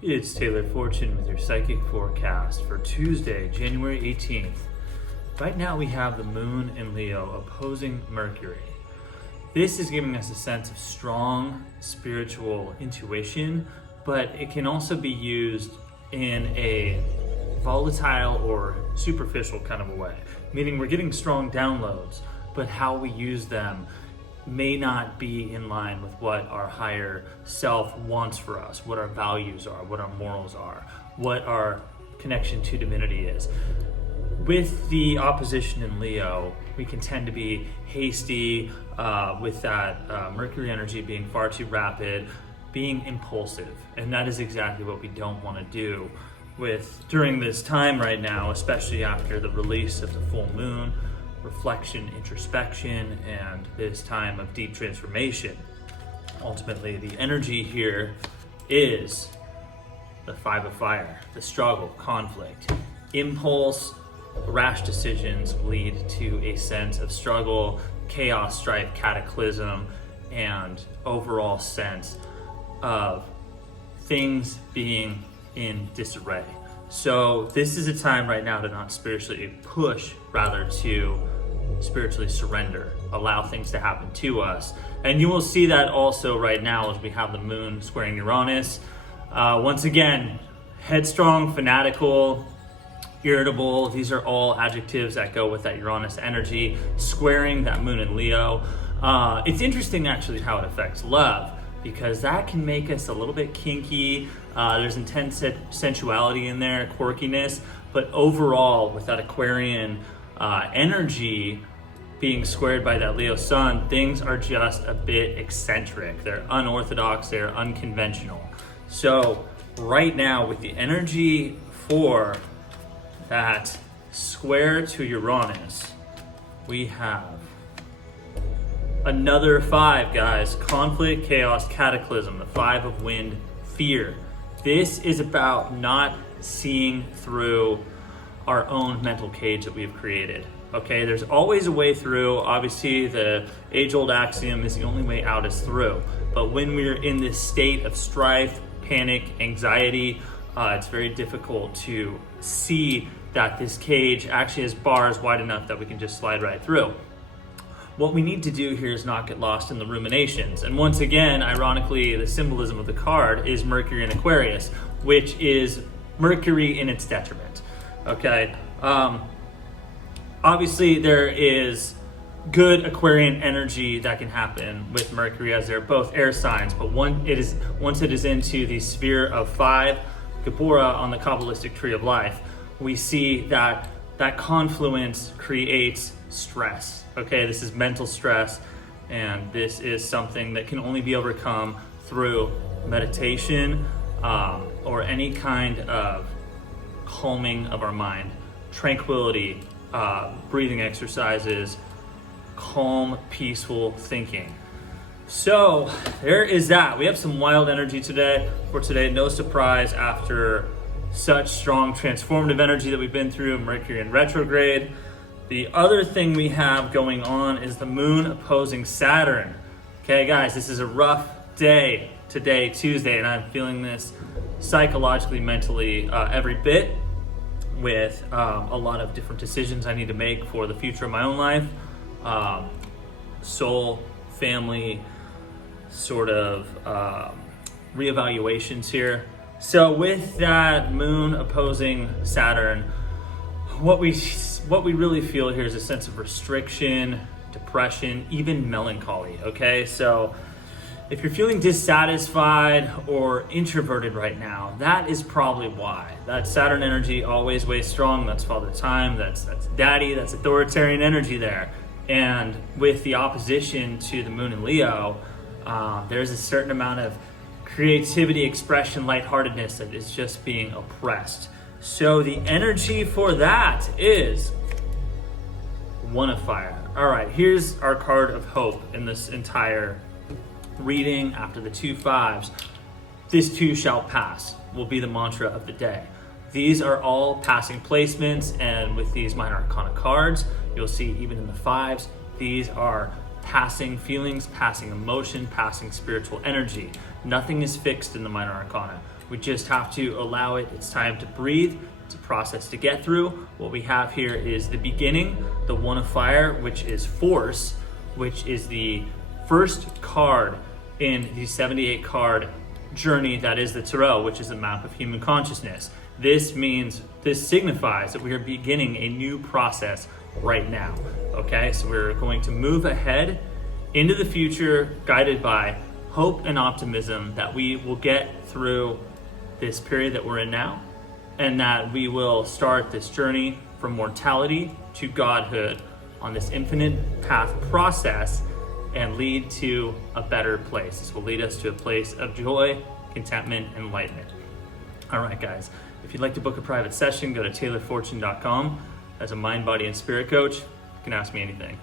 It's Taylor Fortune with your psychic forecast for Tuesday, January 18th. Right now we have the moon in Leo opposing Mercury. This is giving us a sense of strong spiritual intuition, but it can also be used in a volatile or superficial kind of a way, meaning we're getting strong downloads, but how we use them may not be in line with what our higher self wants for us, what our values are, what our morals are, what our connection to divinity is. With the opposition in Leo, we can tend to be hasty, with that Mercury energy being far too rapid, being impulsive, and that is exactly what we don't want to do during this time right now, especially after the release of the full moon, reflection, introspection, and this time of deep transformation. Ultimately, the energy here is the Five of Fire, the struggle, conflict, impulse, rash decisions lead to a sense of struggle, chaos, strife, cataclysm, and overall sense of things being in disarray. So this is a time right now to not spiritually push, rather to spiritually surrender, allow things to happen to us. And you will see that also right now as we have the moon squaring Uranus. Once again, headstrong, fanatical, irritable, these are all adjectives that go with that Uranus energy, squaring that moon in Leo. It's interesting actually how it affects love, because that can make us a little bit kinky. There's intense sensuality in there, quirkiness, but overall with that Aquarian energy being squared by that Leo sun, things are just a bit eccentric. They're unorthodox, they're unconventional. So right now with the energy for that square to Uranus, we have another five, guys. Conflict, chaos, cataclysm, the Five of Wind, fear. This is about not seeing through our own mental cage that we've created. Okay, there's always a way through. Obviously, the age-old axiom is the only way out is through. But when we're in this state of strife, panic, anxiety, it's very difficult to see that this cage actually has bars wide enough that we can just slide right through. What we need to do here is not get lost in the ruminations. And once again, ironically, the symbolism of the card is Mercury in Aquarius, which is Mercury in its detriment. Okay. Obviously, there is good Aquarian energy that can happen with Mercury, as they're both air signs. But once it is into the sphere of five, Gabora on the Kabbalistic tree of life, we see that confluence creates stress. Okay, this is mental stress, and this is something that can only be overcome through meditation or any kind of calming of our mind, tranquility, breathing exercises, calm, peaceful thinking. So there is that. We have some wild energy today. No surprise after such strong transformative energy that we've been through, Mercury in retrograde. The other thing we have going on is the moon opposing Saturn. Okay, guys, this is a rough day today, Tuesday, and I'm feeling this psychologically, mentally, every bit, with a lot of different decisions I need to make for the future of my own life. Soul, family, sort of reevaluations here. So with that moon opposing Saturn, what we really feel here is a sense of restriction, depression, even melancholy. Okay, so if you're feeling dissatisfied or introverted right now, that is probably why. That Saturn energy always weighs strong. That's Father Time, that's Daddy, that's authoritarian energy there. And with the opposition to the moon in Leo, there's a certain amount of creativity, expression, lightheartedness that is just being oppressed. So the energy for that is One of Fire. All right, here's our card of hope in this entire reading. After the two fives, this too shall pass will be the mantra of the day. These are all passing placements, and with these minor arcana cards, you'll see even in the fives, these are passing feelings, passing emotion, passing spiritual energy. Nothing is fixed in the minor arcana. We just have to allow it. It's time to breathe. It's a process to get through. What we have here is the beginning, the one of fire, which is force, which is the first card in the 78 card journey that is the tarot, which is a map of human consciousness. This signifies that we are beginning a new process right now. Okay, so we're going to move ahead into the future, guided by hope and optimism that we will get through this period that we're in now, and that we will start this journey from mortality to godhood on this infinite path process and lead to a better place. This will lead us to a place of joy, contentment, and enlightenment. All right, guys, if you'd like to book a private session, go to taylorfortune.com. As a mind, body, and spirit coach, you can ask me anything.